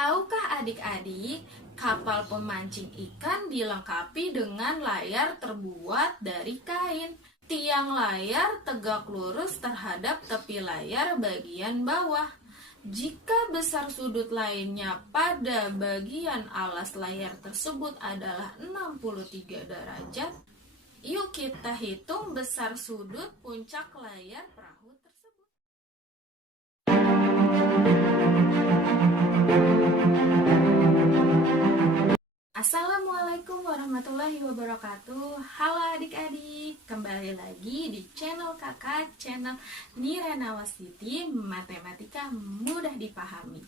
Tahukah adik-adik, kapal pemancing ikan dilengkapi dengan layar terbuat dari kain. Tiang layar tegak lurus terhadap tepi layar bagian bawah. Jika besar sudut lainnya pada bagian alas layar tersebut adalah 63 derajat, yuk kita hitung besar sudut puncak layar perahu tersebut. Assalamualaikum warahmatullahi wabarakatuh. Halo adik-adik, kembali lagi di channel kakak, channel Nirena Wasiti, Matematika Mudah Dipahami.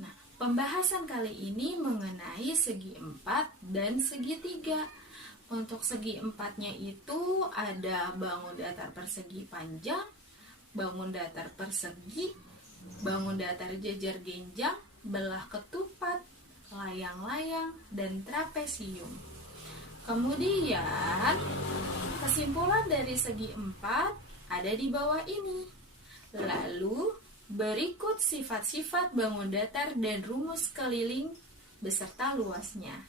Nah, pembahasan kali ini mengenai segi 4 dan segitiga. Untuk segi 4-nya itu ada bangun datar persegi panjang, bangun datar persegi, bangun datar jajar genjang, belah ketupat, layang-layang, dan trapesium. Kemudian, kesimpulan dari segi 4 ada di bawah ini. Lalu, berikut sifat-sifat bangun datar dan rumus keliling beserta luasnya.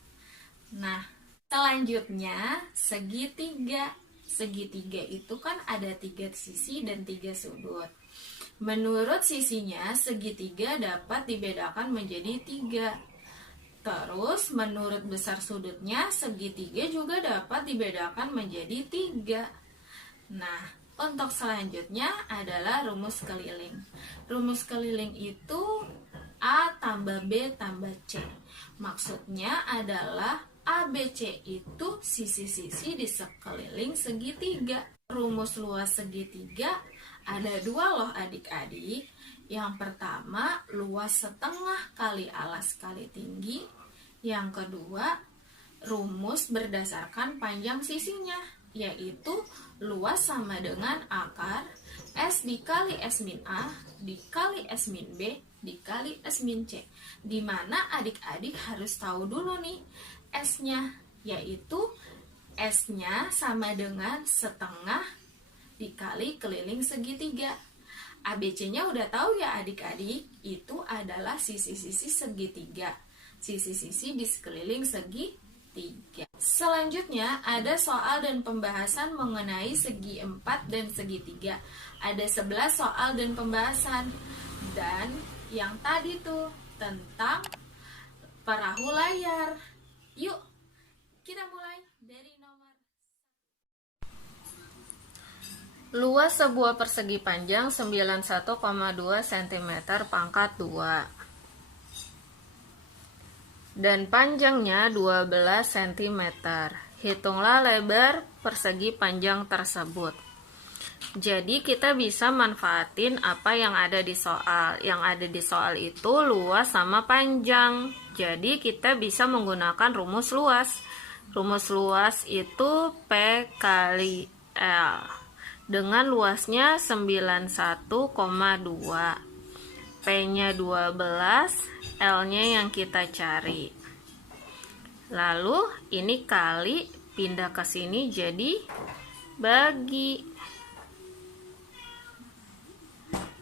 Nah, selanjutnya segitiga. Segitiga itu kan ada 3 sisi dan 3 sudut. Menurut sisinya, segitiga dapat dibedakan menjadi 3. Terus, menurut besar sudutnya, segitiga juga dapat dibedakan menjadi 3. Nah, untuk selanjutnya adalah rumus keliling. Rumus keliling itu A tambah B tambah C. Maksudnya adalah A, B, C itu sisi-sisi di sekeliling segitiga. Rumus luas segitiga ada 2 loh adik-adik. Yang pertama, luas setengah kali alas kali tinggi. Yang kedua, rumus berdasarkan panjang sisinya, yaitu luas sama dengan akar S dikali S min A dikali S min B dikali S min C. Dimana adik-adik harus tahu dulu nih S-nya, yaitu S-nya sama dengan setengah dikali keliling segitiga. ABC-nya udah tahu ya adik-adik, itu adalah sisi-sisi segitiga. Sisi-sisi di sekeliling segitiga. Selanjutnya ada soal dan pembahasan mengenai segi 4 dan segitiga. Ada 11 soal dan pembahasan. Dan yang tadi tuh tentang perahu layar. Yuk, kita mulai dari nomor. Luas sebuah persegi panjang 91,2 cm pangkat 2 dan panjangnya 12 cm. Hitunglah lebar persegi panjang tersebut. Jadi kita bisa manfaatin apa yang ada di soal. Yang ada di soal itu luas sama panjang. Jadi kita bisa menggunakan rumus luas. Rumus luas itu P kali L. Dengan luasnya 91,2. P-nya 12, L-nya yang kita cari. Lalu ini kali, pindah ke sini jadi bagi.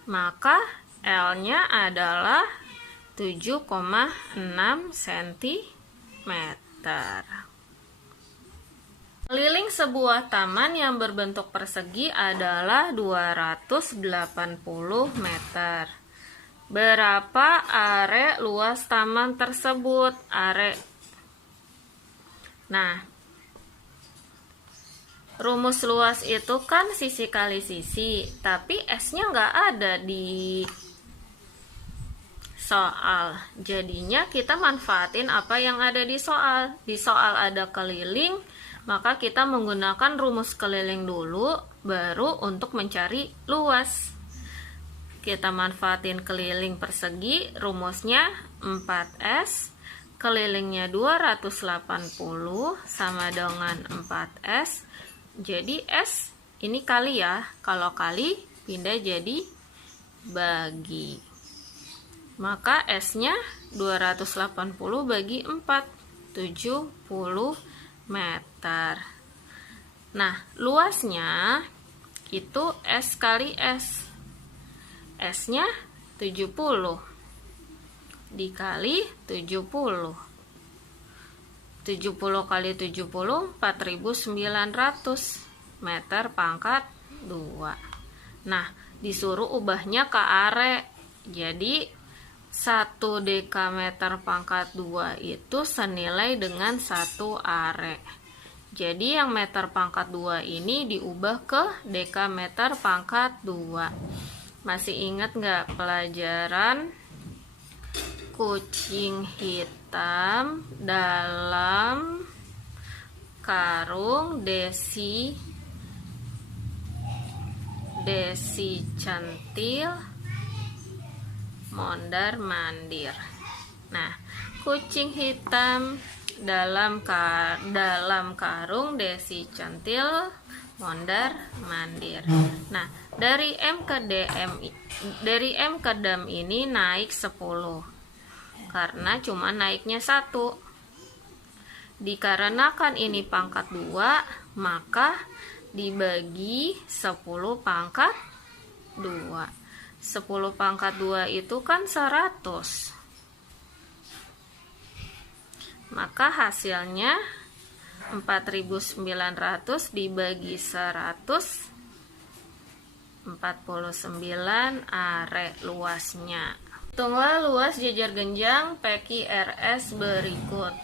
Maka L-nya adalah 7,6 cm. Keliling sebuah taman yang berbentuk persegi adalah 280 meter. Berapa are luas taman tersebut? Are. Nah, rumus luas itu kan sisi kali sisi, tapi S-nya nggak ada di soal. Jadinya kita manfaatin apa yang ada di soal. Di soal ada keliling, maka kita menggunakan rumus keliling dulu, baru untuk mencari luas. Kita manfaatin keliling persegi, rumusnya 4S, kelilingnya 280 sama dengan 4S. Jadi S ini kali ya, kalau kali pindah jadi bagi. Maka S-nya 280 bagi 4, 70 meter. Nah, luasnya itu S kali S. S-nya 70. dikali 70. 70 kali 70 4.900 meter pangkat 2. Nah, disuruh ubahnya ke are. Jadi 1 dekameter pangkat 2 itu senilai dengan 1 are. Jadi yang meter pangkat 2 ini diubah ke dekameter pangkat 2. Masih ingat nggak pelajaran kucing hitam dalam karung desi centil mondar mandir. Nah, kucing hitam dalam karung desi centil mondar mandir. Nah, dari M ke DM ini naik 10 karena cuma naiknya 1. Dikarenakan ini pangkat 2, maka dibagi 10 pangkat 2. 10 pangkat 2 itu kan 100. Maka hasilnya 4.900 dibagi 100, 49 are luasnya. Hitunglah luas jejer genjang PQRS berikut.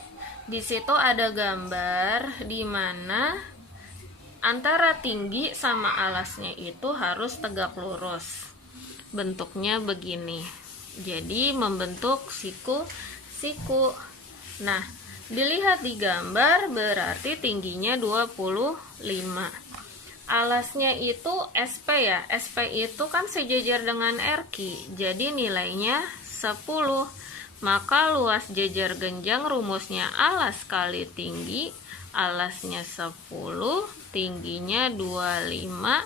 Di situ ada gambar di mana antara tinggi sama alasnya itu harus tegak lurus. Bentuknya begini. Jadi membentuk siku. Nah, dilihat di gambar berarti tingginya 25. Alasnya itu SP ya. SP itu kan sejajar dengan RQ. Jadi nilainya 10. Maka luas jejer genjang rumusnya alas kali tinggi. Alasnya 10, tingginya 25.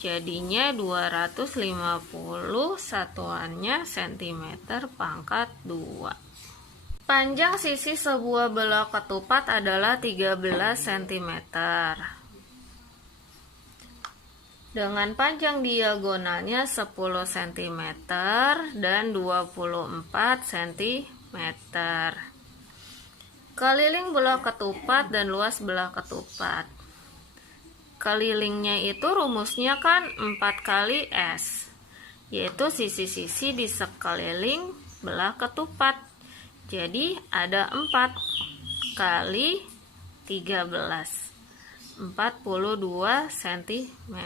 Jadinya 250, satuannya cm pangkat 2. Panjang sisi sebuah bola ketupat adalah 13 cm. Dengan panjang diagonalnya 10 cm dan 24 cm. Keliling bola ketupat dan luas bola ketupat. Kelilingnya itu rumusnya kan 4 kali S, yaitu sisi-sisi di sekeliling bola ketupat. Jadi ada 4 kali 13. 42 cm.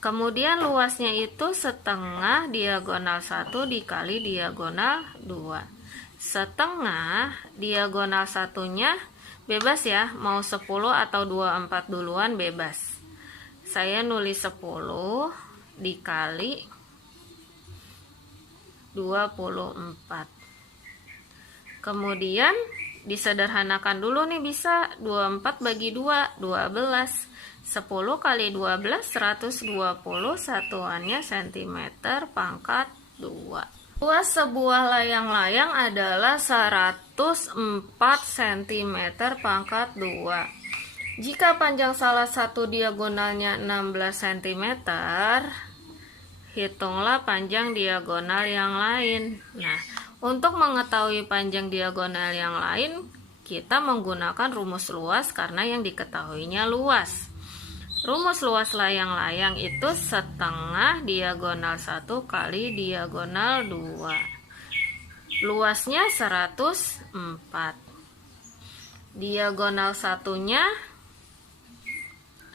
Kemudian luasnya itu setengah diagonal 1 dikali diagonal 2. Setengah diagonal satunya bebas ya, mau 10 atau 24 duluan bebas. Saya nulis 10 dikali 24. Kemudian disederhanakan dulu nih, bisa 24 bagi 2, 12. 10 kali 12, 120, satuannya cm pangkat 2. Luas sebuah layang-layang adalah 104 cm pangkat 2. Jika panjang salah satu diagonalnya 16 cm, hitunglah panjang diagonal yang lain. Nah, untuk mengetahui panjang diagonal yang lain, kita menggunakan rumus luas karena yang diketahuinya luas. Rumus luas layang-layang itu setengah diagonal 1 kali diagonal 2. Luasnya 104. Diagonal satunya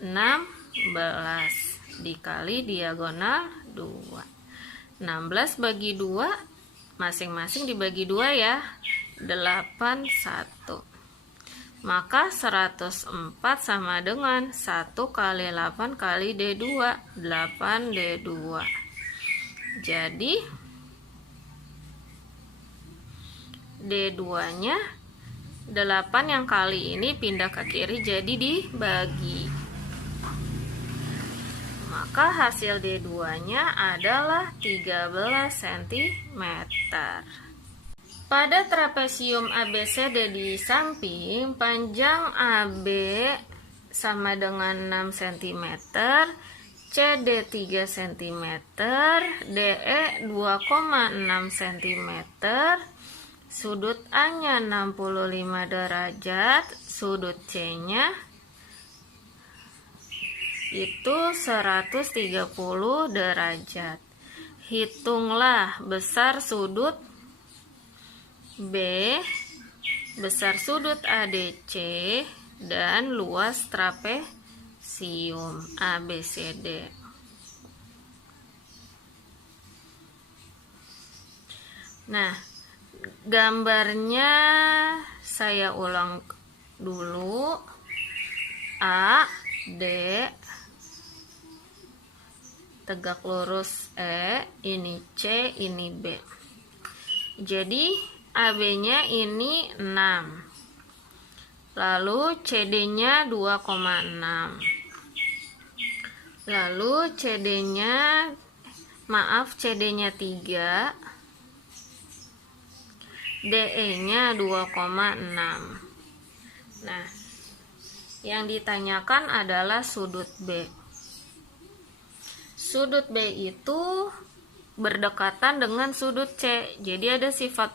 16 dikali diagonal 2. 16 bagi 2, masing-masing dibagi 2 ya, 81. Maka 104 sama dengan 1 kali 8 kali D2, 8 D2. Jadi D2-nya 8 yang kali ini pindah ke kiri jadi dibagi. Maka hasil D2-nya adalah 13 cm. Pada trapesium ABCD di samping, panjang AB sama dengan 6 cm, CD 3 cm, DE 2,6 cm, sudut A-nya 65 derajat, sudut C-nya itu 130 derajat. Hitunglah besar sudut B, besar sudut ADC, dan luas trapesium ABCD. Nah, gambarnya saya ulang dulu. A, D, tegak lurus E, ini C, ini B. Jadi AB-nya ini 6. Lalu CD-nya 2,6. Lalu CD-nya, CD-nya 3. DE-nya 2,6. Nah, yang ditanyakan adalah sudut B. Sudut B itu berdekatan dengan sudut C. Jadi ada sifat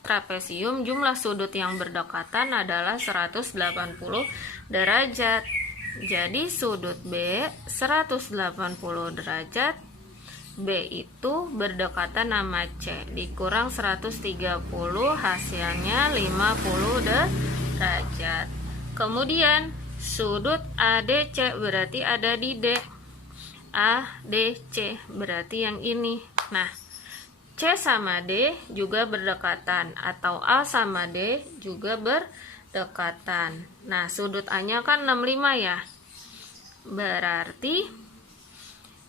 trapesium, jumlah sudut yang berdekatan adalah 180 derajat. Jadi sudut B 180 derajat, B itu berdekatan sama C, dikurang 130 hasilnya 50 derajat. Kemudian sudut ADC berarti ada di D. ADC berarti yang ini. Nah, C sama D juga berdekatan, atau A sama D juga berdekatan. Nah, sudut A-nya kan 65 ya. Berarti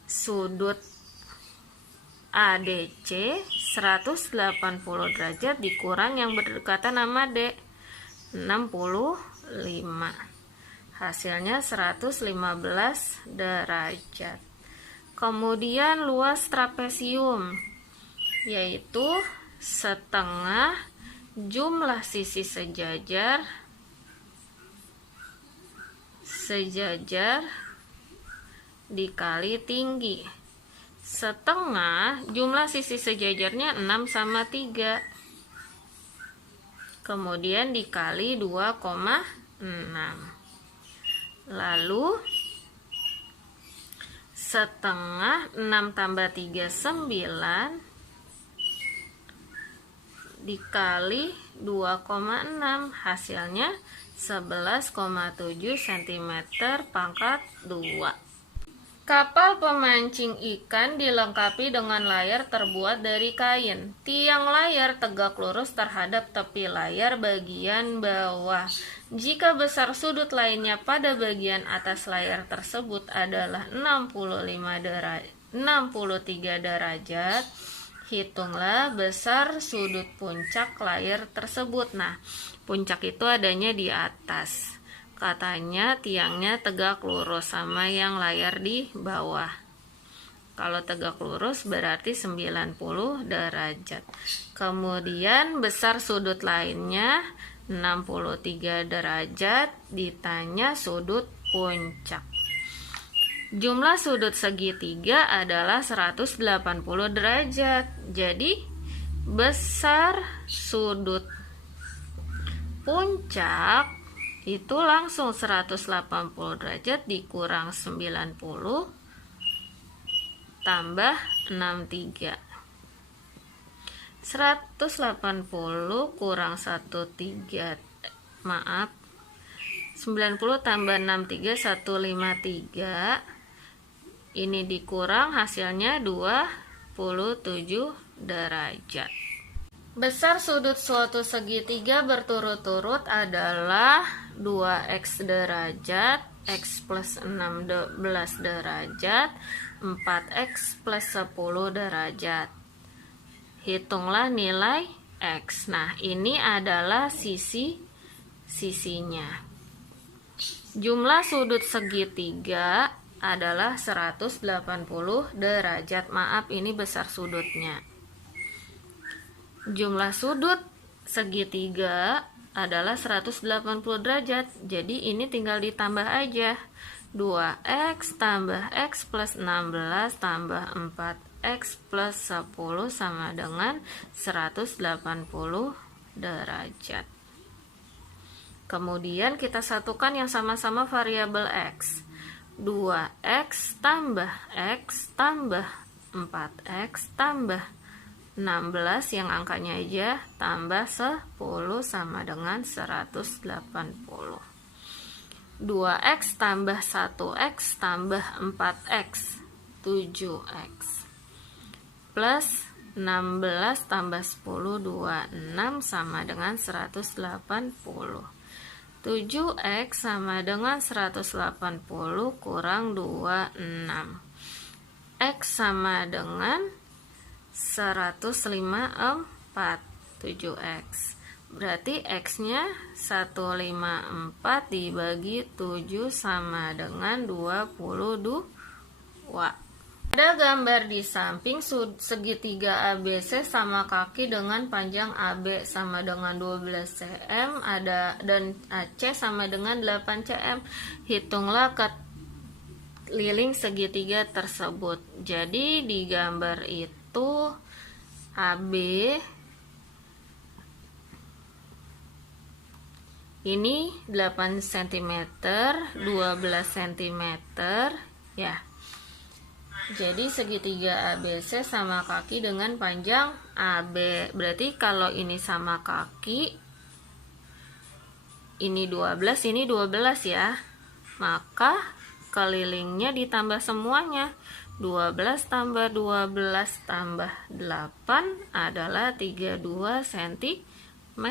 sudut ADC 180 derajat dikurang yang berdekatan sama D, 65. Hasilnya 115 derajat. Kemudian luas trapesium, yaitu setengah jumlah sisi sejajar dikali tinggi. Setengah jumlah sisi sejajarnya 6 sama 3. Kemudian dikali 2,6. Lalu setengah 6 tambah 3 9 dikali 2,6, hasilnya 11,7 cm pangkat 2. Kapal pemancing ikan dilengkapi dengan layar terbuat dari kain. Tiang layar tegak lurus terhadap tepi layar bagian bawah. Jika besar sudut lainnya pada bagian atas layar tersebut adalah 63 derajat, hitunglah besar sudut puncak layar tersebut. Nah, puncak itu adanya di atas. Katanya tiangnya tegak lurus sama yang layar di bawah. Kalau tegak lurus berarti 90 derajat. Kemudian besar sudut lainnya 63 derajat, ditanya sudut puncak. Jumlah sudut segitiga adalah 180 derajat. Jadi besar sudut puncak itu langsung 180 derajat dikurang 90 tambah 63. 180 kurang 90 tambah 63 153. Ini dikurang hasilnya 27 derajat. Besar sudut suatu segitiga berturut-turut adalah 2x derajat, x plus 16 derajat, 4x plus 10 derajat. Hitunglah nilai x. Nah, ini adalah sisinya. Jumlah sudut segitiga adalah 180 derajat. Maaf, ini besar sudutnya. Jumlah sudut segitiga adalah 180 derajat. Jadi ini tinggal ditambah aja. 2x tambah x plus 16 tambah 4x plus 10 sama dengan 180 derajat. Kemudian kita satukan yang sama-sama variabel x. 2x tambah x tambah 4x tambah 16 yang angkanya aja tambah 10 sama dengan 180. 2x tambah 1x tambah 4x 7x plus 16 tambah 10 26 sama dengan 180. 7x sama dengan 180 kurang 26. X sama dengan 154. 7x. Berarti x-nya 154 dibagi 7 sama dengan 22. Ada gambar di samping segitiga ABC sama kaki dengan panjang AB sama dengan 12 cm dan AC sama dengan 8 cm. Hitunglah keliling segitiga tersebut. Jadi di gambar itu AB ini 8 cm, 12 cm ya. Jadi segitiga ABC sama kaki dengan panjang AB. Berarti kalau ini sama kaki, ini 12, ini 12 ya. Maka kelilingnya ditambah semuanya. 12 tambah 12 tambah 8 adalah 32 cm.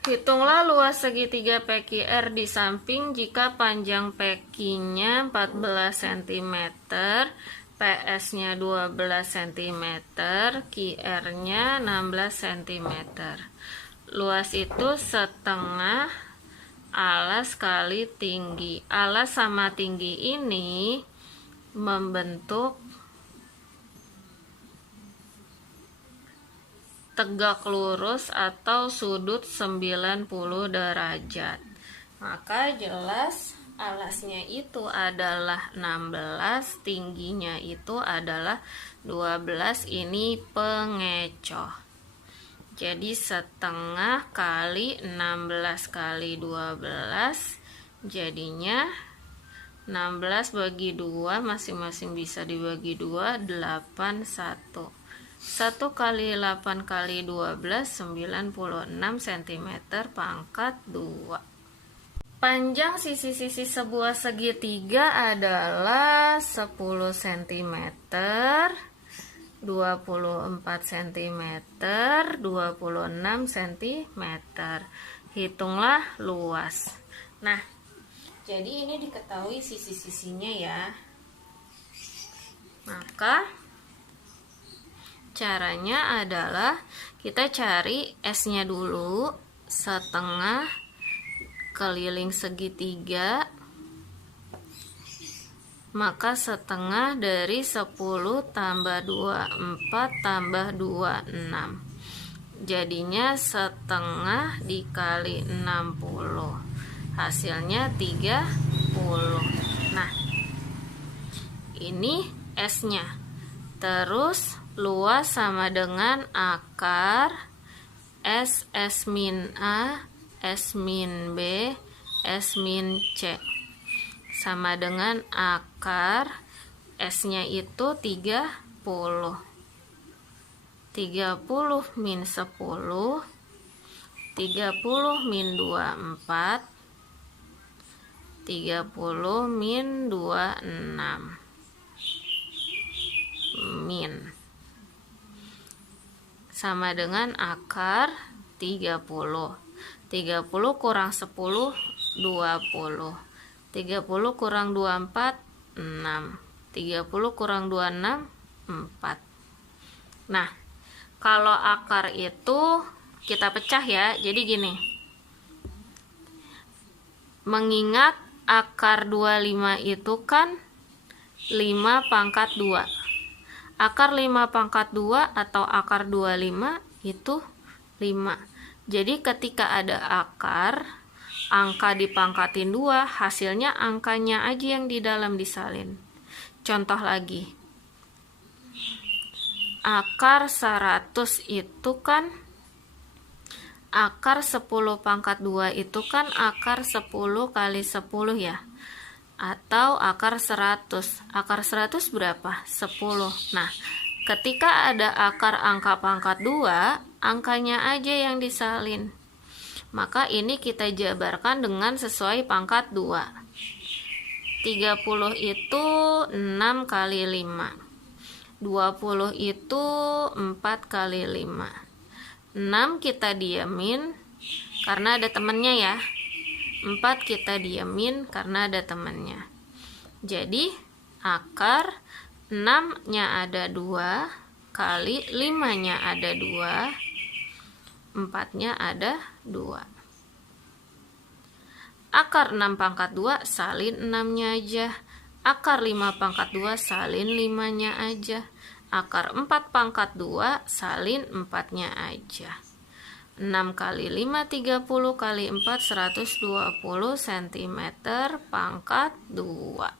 Hitunglah luas segitiga PQR di samping jika panjang PQ-nya 14 cm, PS-nya 12 cm, QR-nya 16 cm. Luas itu setengah alas kali tinggi. Alas sama tinggi ini membentuk tegak lurus atau sudut 90 derajat. Maka jelas alasnya itu adalah 16, tingginya itu adalah 12, ini pengecoh. Jadi setengah kali 16 kali 12 jadinya 16 bagi 2, masing-masing bisa dibagi 2, 81. 1 kali 8 kali 12 96 cm pangkat 2. Panjang sisi-sisi sebuah segitiga adalah 10 cm, 24 cm, 26 cm. Hitunglah luas. Nah, jadi ini diketahui sisi-sisinya ya. Maka caranya adalah kita cari S-nya dulu, setengah keliling segitiga, maka setengah dari 10 tambah 24 tambah 26. Jadinya setengah dikali 60. Hasilnya 30. Nah, ini S-nya. Terus luas sama dengan akar S min A, S min B, S min C. Sama dengan akar S-nya itu 30. 30 min 10, 30 min 24, 30 min 26. Min sama dengan akar 30. 30 kurang 10 20. 30 kurang 24 6. 30 kurang 26 4. Nah, kalau akar itu kita pecah ya. Jadi gini. Mengingat akar 25 itu kan 5 pangkat 2. Akar 5 pangkat 2 atau akar 25 itu 5. Jadi ketika ada akar, angka dipangkatin 2, hasilnya angkanya aja yang di dalam disalin. Contoh lagi. Akar 100 itu kan akar 10 pangkat 2 itu kan akar 10 kali 10 ya. Atau akar 100. Akar 100 berapa? 10. Nah, ketika ada akar angka pangkat 2, angkanya aja yang disalin. Maka ini kita jabarkan dengan sesuai pangkat 2. 30 itu 6 kali 5. 20 itu 4 kali 5. 6 kita diamin karena ada temennya ya. 4 kita diamin karena ada temennya. Jadi akar 6-nya ada 2 kali 5-nya ada 2, 4-nya ada 2. Akar 6 pangkat 2 salin 6-nya aja. Akar 5 pangkat 2 salin 5-nya aja. Akar 4 pangkat 2 salin 4-nya aja. 6 kali 5 30 kali 4 120 cm pangkat 2.